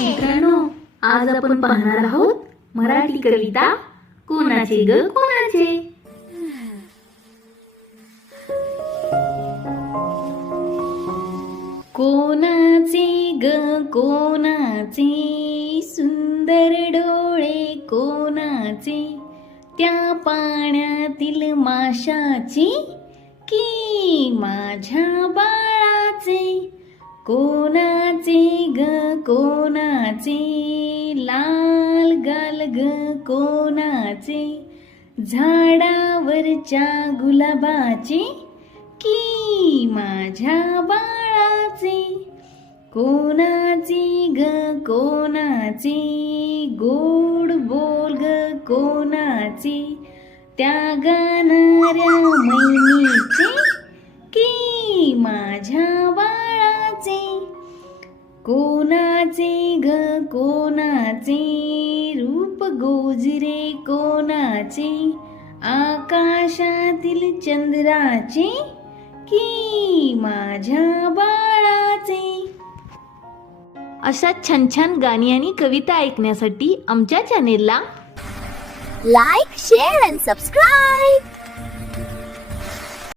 मित्रांनो, आज आपण पाहणार आहोत मराठी कविता कोणाचे ग कोणाचे. कोणाचे ग कोणाचे, सुंदर डोळे कोणाचे, त्या पाण्यातील माशाची की माझ्या बाळाचे. कोणाचे ग कोणाचे, लाल गाल ग कोणाचे, झाडावरच्या गुलाबाचे की माझ्या बाळाचे. कोणाचे ग कोणाचे, गोड बोल ग कोणाचे, त्या गाणाऱ्या मैनीचे की माझ्या बाळाचे. कोणाचे ग कोणाचे, रूप गोजरे कोणाचे, आकाशातील चंद्राचे की माझ्या बाळाचे. अशा छान छान गाणी आणि कविता ऐकण्यासाठी आमच्या चॅनेलला like, share and subscribe.